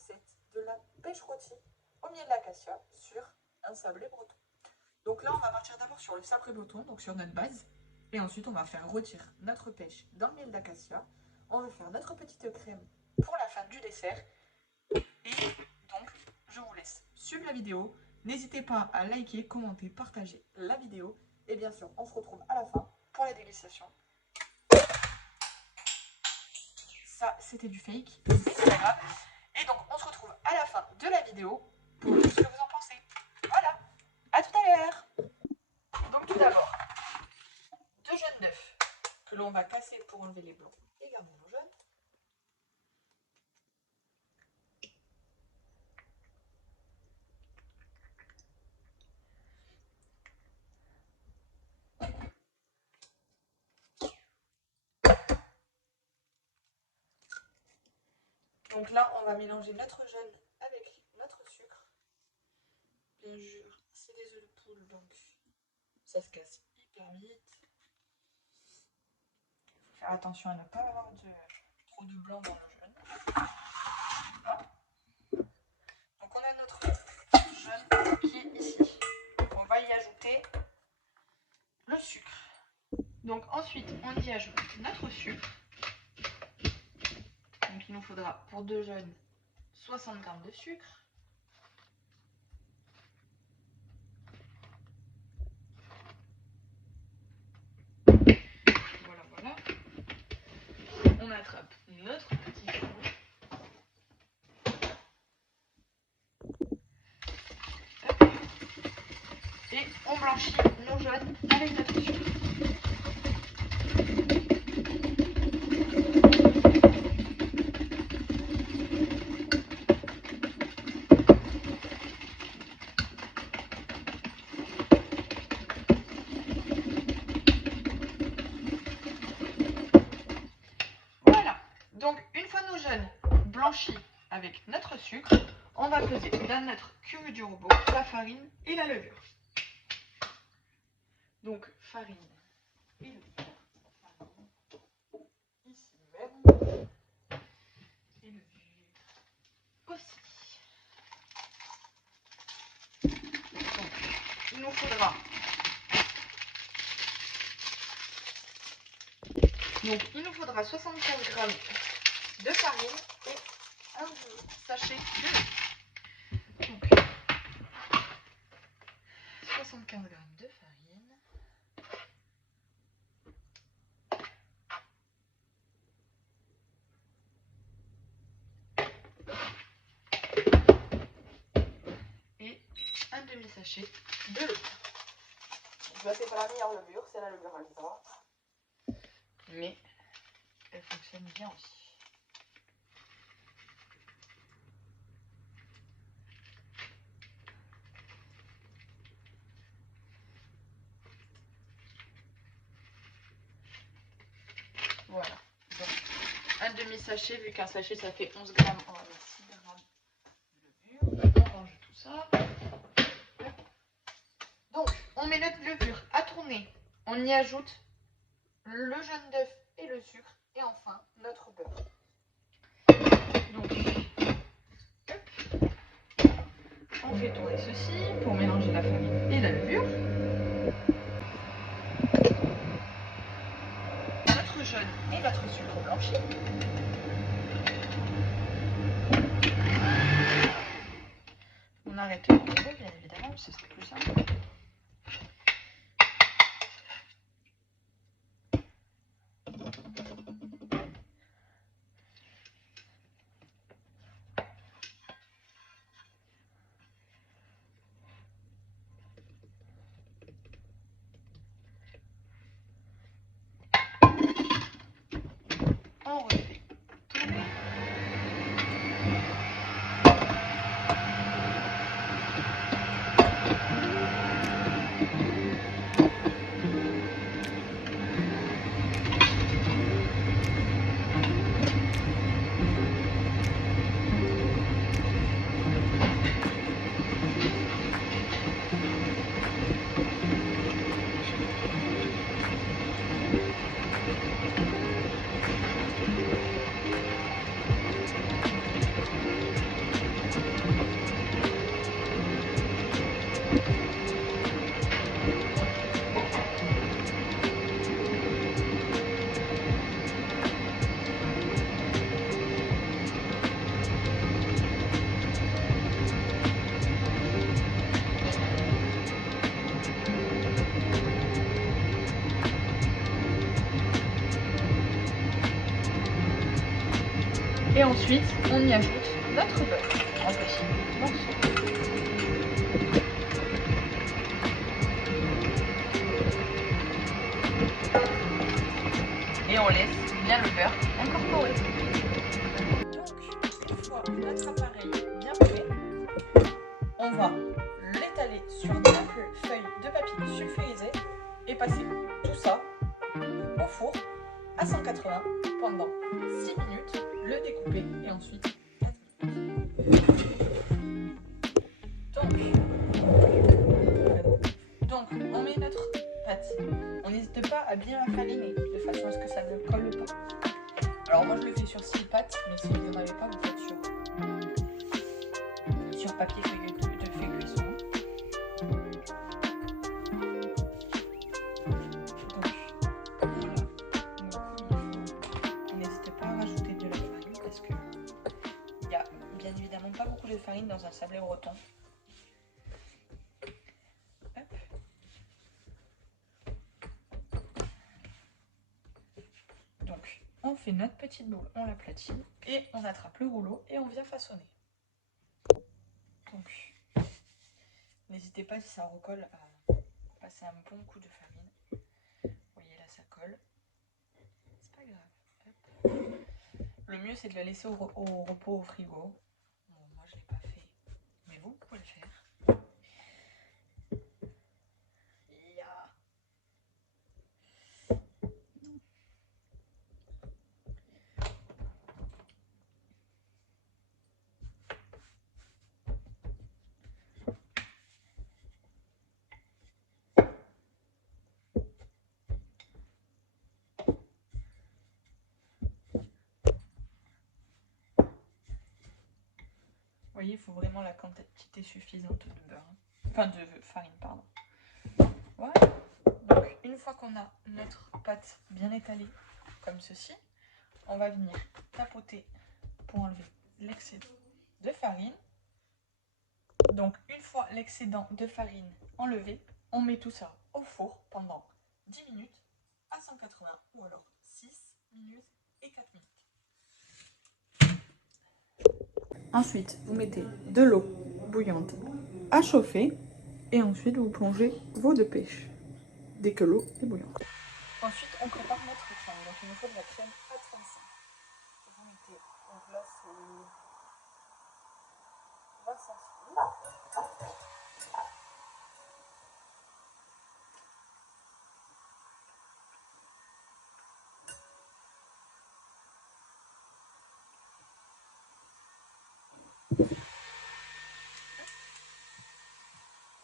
recette de la pêche rôtie au miel d'acacia sur un sablé breton. Donc là, on va partir d'abord sur le sablé breton, donc sur notre base. Et ensuite, on va faire rôtir notre pêche dans le miel d'acacia. On va faire notre petite crème pour la fin du dessert. Et donc, je vous laisse suivre la vidéo. N'hésitez pas à liker, commenter, partager la vidéo. Et bien sûr, on se retrouve à la fin pour la dégustation. Ça, c'était du fake, c'est pas grave. Et donc, on se retrouve à la fin de la vidéo pour dire ce que vous en pensez. Voilà, à tout à l'heure. Donc, tout d'abord, 2 jaunes d'œufs que l'on va casser pour enlever les blancs et garder nos jaunes. Donc là, on va mélanger notre jaune avec notre sucre. Bien sûr, c'est des œufs de poule, donc ça se casse hyper vite. Il faut faire attention à ne pas avoir trop de blanc dans le jaune. Voilà. Donc on a notre jaune qui est ici. On va y ajouter le sucre. Donc ensuite, on y ajoute notre sucre. Donc il nous faudra pour 2 jaunes 60 g de sucre. Voilà, voilà. On attrape notre petit four. Et on blanchit nos jaunes avec notre sucre. Donc, une fois nos jaunes blanchis avec notre sucre, on va peser dans notre cuve du robot la farine et la levure. Donc, farine et levure. Ici même. Et levure aussi. Donc, il nous faudra. Donc, il nous faudra 75 g de farine et un sachet de levure. Donc, 75 g de farine. Et un demi-sachet de levure. Bah, c'est pas la meilleure levure, c'est la levure Alpha. Mais elle fonctionne bien aussi. Voilà. Donc, un demi-sachet, vu qu'un sachet ça fait 11 g, on va mettre 6 g de levure. On range tout ça. Donc, on met notre levure à tourner. On y ajoute le jaune d'œuf et le sucre. Et enfin, notre beurre. Donc, on fait tourner ceci pour mélanger la farine et la levure. Notre jaune et notre sucre blanchi. On arrête le robot, bien évidemment, parce que c'est plus simple. On refait tourner. ensuite, on y ajoute notre beurre en petits morceaux. Et on laisse bien le beurre incorporer. Donc, une fois notre appareil bien prêt, on va l'étaler sur quelques feuilles de papier sulfurisé et passer tout ça au four à 180 pendant 6 minutes, le découper et ensuite 4 minutes. Donc on met notre pâte. On n'hésite pas à bien la fariner de façon à ce que ça ne colle pas. Alors moi je le fais sur 6 pâtes, mais si vous n'en avez pas, vous faites sur papier feuille cuisson. Pas beaucoup de farine dans un sablé breton. Hop. Donc on fait notre petite boule, on l'aplatit et on attrape le rouleau et on vient façonner. Donc n'hésitez pas si ça recolle à passer un bon coup de farine. Vous voyez là ça colle. C'est pas grave. Hop. Le mieux c'est de la laisser au repos au frigo. Moi je l'ai pas fait. Mais vous pouvez le faire. Vous voyez, il faut vraiment la quantité suffisante de beurre. Enfin de farine, pardon. Voilà. Donc une fois qu'on a notre pâte bien étalée, comme ceci, on va venir tapoter pour enlever l'excédent de farine. Donc une fois l'excédent de farine enlevé, on met tout ça au four pendant 10 minutes à 180 ou alors 6 minutes et 4 minutes. Ensuite, vous mettez de l'eau bouillante à chauffer et ensuite vous plongez vos deux pêches dès que l'eau est bouillante. Ensuite, on prépare notre crème. Donc il nous faut de la crème à 35. Vous mettez en place 20 centilitres.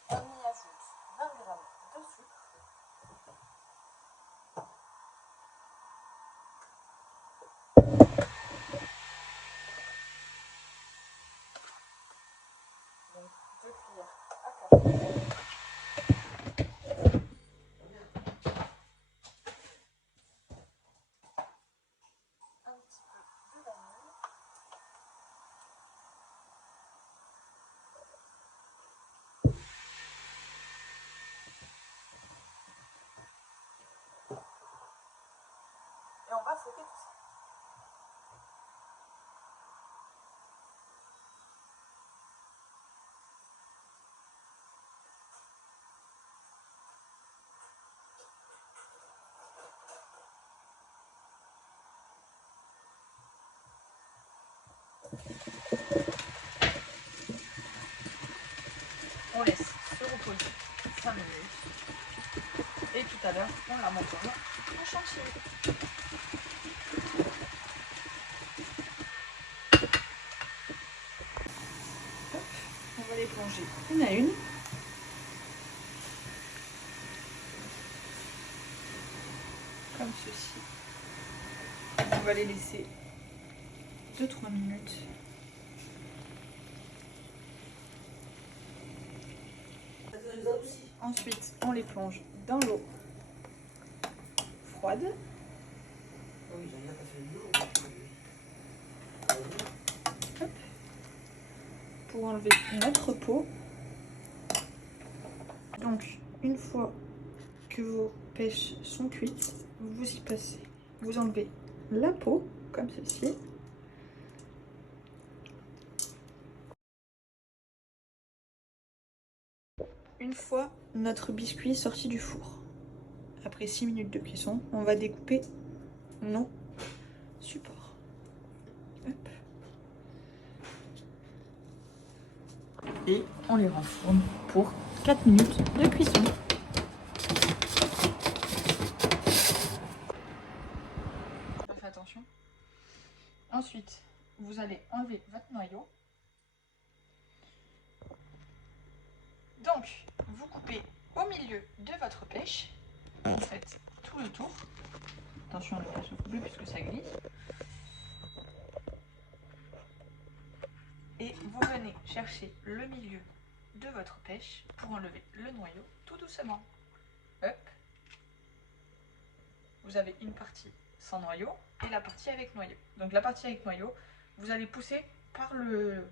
On y ajoute 20 g de sucre. Donc 2 cuillères à café. Un petit peu de vanille. Et on va fouetter tout ça. On laisse se reposer 5 minutes. Et tout à l'heure, on la montera en chantilly. On va les plonger une à une. Comme ceci. On va les laisser 2-3 minutes. Ensuite, on les plonge dans l'eau froide. Hop. Pour enlever notre peau. Donc, une fois que vos pêches sont cuites, vous y passez. Vous enlevez la peau, comme ceci. une fois notre biscuit sorti du four, après 6 minutes de cuisson, on va découper nos supports. Hop. Et on les renfourne pour 4 minutes de cuisson. Faites attention. Ensuite, vous allez enlever votre noyau. Donc, vous coupez au milieu de votre pêche. Vous faites tout le tour. Attention à ne pas se couper puisque ça glisse. Et vous venez chercher le milieu de votre pêche pour enlever le noyau tout doucement. Hop. Vous avez une partie sans noyau et la partie avec noyau. Donc la partie avec noyau, vous allez pousser par le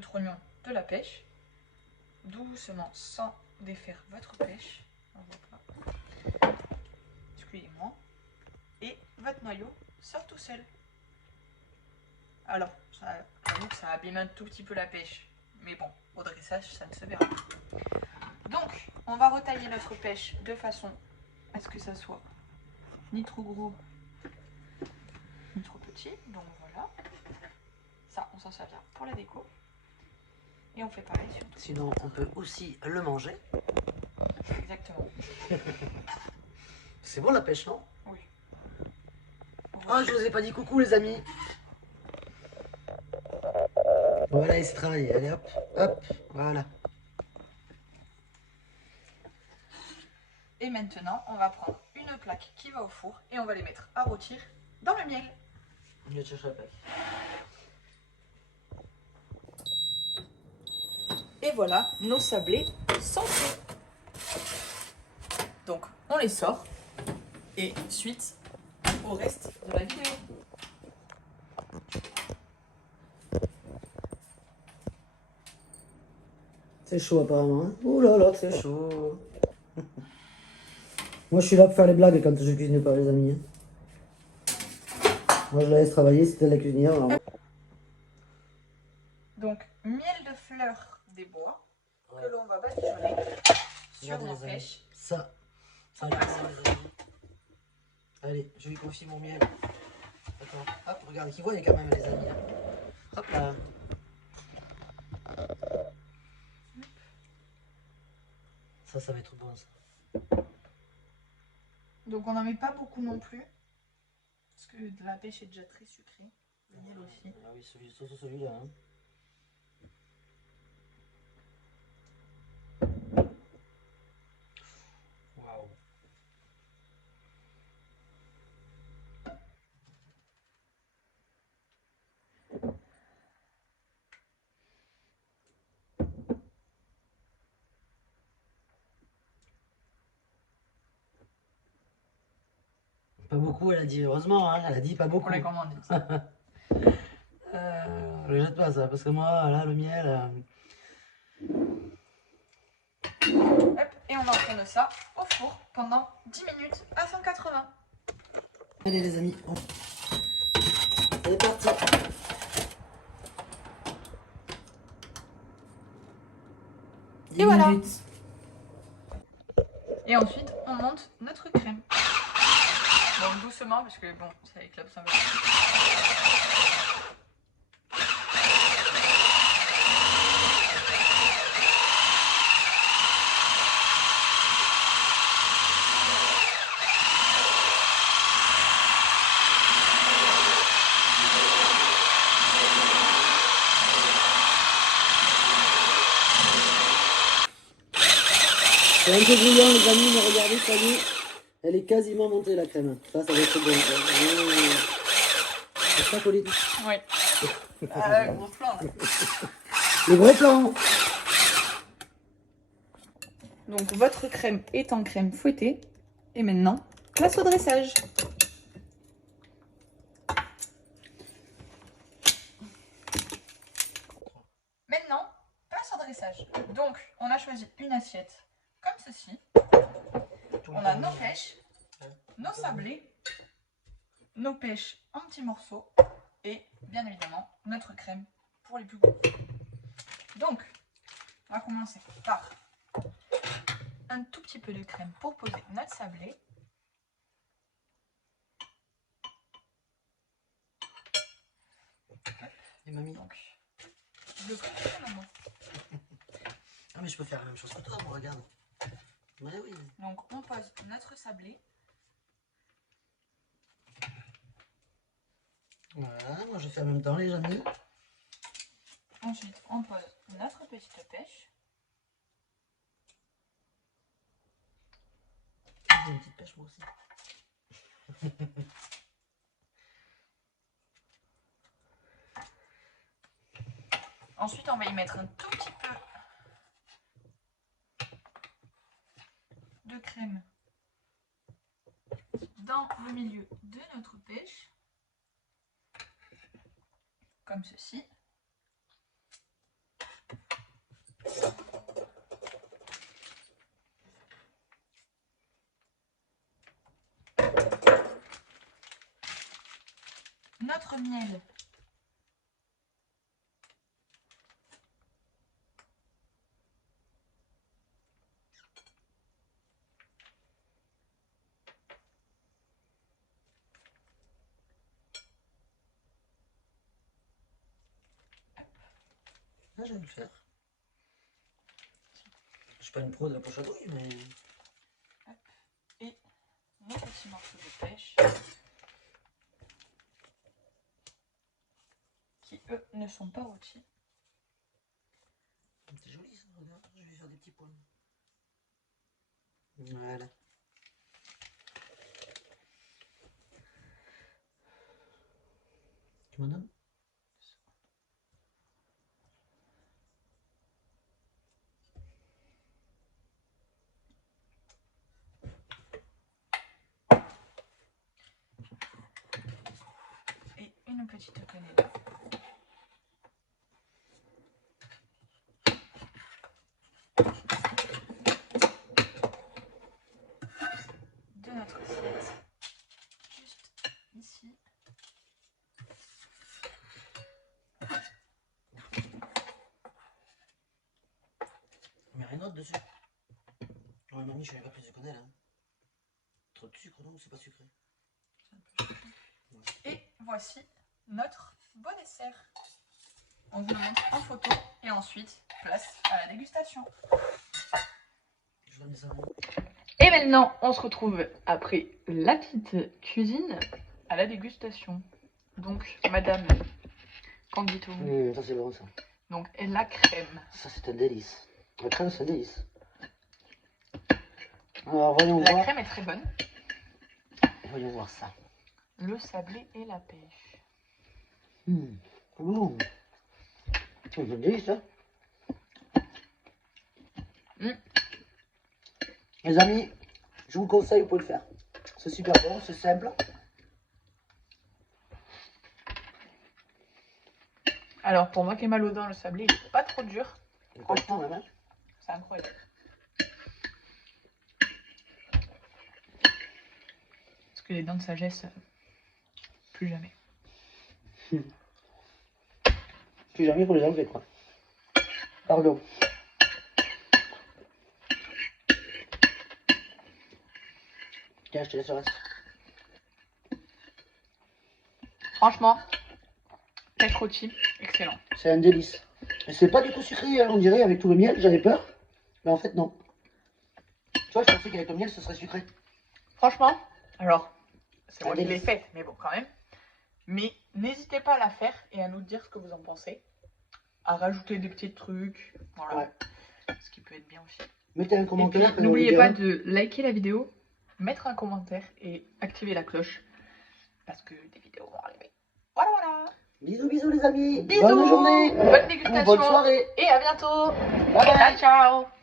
trognon de la pêche, doucement, sans défaire votre pêche. Excusez-moi. Et votre noyau sort tout seul. Alors, j'avoue que ça abîme un tout petit peu la pêche. Mais bon, au dressage, ça ne se verra pas. Donc, on va retailler notre pêche de façon à ce que ça soit ni trop gros, ni trop petit. Donc voilà. Ça, on s'en servira pour la déco. Et on fait pareil sur tout. Sinon, on peut aussi le manger. Exactement. C'est bon la pêche, non? Oui. Oh, je vous ai pas dit coucou les amis. Voilà, il s'est travaillé. Allez hop, hop, voilà. Et maintenant, on va prendre une plaque qui va au four et on va les mettre à rôtir dans le miel. Je cherche la plaque. Et voilà nos sablés sans feu. Donc, on les sort. Et suite au reste de la vidéo. C'est chaud apparemment. Hein. Ouh là là, c'est chaud. Moi je suis là pour faire les blagues quand je cuisine pas les amis. Moi je la laisse travailler, c'était la cuisinière. Alors... Donc miel de fleurs des bois que l'on va badigeonner sur nos pêches. Ça les amis. Allez, je lui confie mon miel. Attends, hop, regardez qui voit quand même les amis. Hop là. Ça va être bon ça. Donc on n'en met pas beaucoup non plus. Parce que la pêche est déjà très sucrée. Le miel aussi. Ah oui, surtout celui-là. Hein. Waouh. Pas beaucoup, elle a dit, heureusement, hein, elle a dit pas beaucoup. On l'a commandé. Le jette pas ça, parce que moi, là, le miel... Hop, et on entraîne ça au four pendant 10 minutes à 180. Allez les amis, c'est parti. Et voilà. Et ensuite, on monte notre crème. Bon, doucement, parce que bon, ça éclate un peu. C'est un peu brouillant les amis, mais regardez, ça y est, elle est quasiment montée la crème. Ça va être bon. C'est ça, Pauline? Oui. Gros plan là. Le gros plan. Donc votre crème est en crème fouettée. Et maintenant, place au dressage. Maintenant, place au dressage. Donc, on a choisi une assiette comme ceci. On a nos pêches, nos sablés, nos pêches en petits morceaux et bien évidemment notre crème pour les plus gros. Donc, on va commencer par un tout petit peu de crème pour poser notre sablé. Et mamie. Donc, je prends ça maman. Ah mais je peux faire la même chose que toi, moi, regarde. Ouais, oui. Donc on pose notre sablé. Voilà, moi je fais en même temps les amis. Ensuite on pose notre petite pêche. J'ai une petite pêche moi aussi. Ensuite on va y mettre un tout petit peu de crème dans le milieu de notre pêche. Comme ceci. Notre miel. Là je vais le faire. Je suis pas une pro de la poche à douille mais... Hop. Et nos petits morceaux de pêche. Qui eux ne sont pas rôtis. C'est joli ça, regarde, je vais faire des petits points. Voilà. Tu m'en donnes? Et une petite cannelle. De notre assiette. Juste ici. Mais rien d'autre dessus. Ouais mamie je mets pas plus de cannelle hein. Trop de sucre non, c'est pas sucré. Et voici notre beau dessert. On vous le montre en photo et ensuite place à la dégustation. Je donne des savons. Et maintenant on se retrouve après la petite cuisine à la dégustation. Donc madame, qu'en dites-vous? Ça c'est bon ça. Donc la crème. Ça c'est un délice. La crème c'est un délice. Alors voyons La voir. crème est très bonne. Voyons voir ça. Le sablé et la pêche. Bon. C'est un délice hein. Les amis, je vous conseille, vous pouvez le faire. C'est super bon, c'est simple. Alors pour moi qui ai mal aux dents, le sablé il est pas trop dur. Franchement, même. C'est incroyable. Parce que les dents de sagesse, plus jamais. Plus jamais pour les enlever quoi. Pardon. Tiens, je te laisse le reste. Franchement, pêche rôtie, excellent. C'est un délice. Et c'est pas du tout sucré, on dirait, avec tout le miel, j'avais peur. Mais en fait, non. Tu vois, je pensais qu'avec le miel, ce serait sucré. Franchement, alors, c'est moi qui délice. l'ai faite, mais bon, quand même. Mais n'hésitez pas à la faire et à nous dire ce que vous en pensez. À rajouter des petits trucs, voilà. Ouais. Ce qui peut être bien aussi. Mettez un Et commentaire. puis, n'oubliez pas de liker la vidéo, mettre un commentaire et activer la cloche. Parce que des vidéos vont arriver. Voilà, voilà. Bisous, bisous les amis. Bisous. Bonne journée. Bonne dégustation. Bonne soirée. Et à bientôt. Bye bye. Ciao, ciao.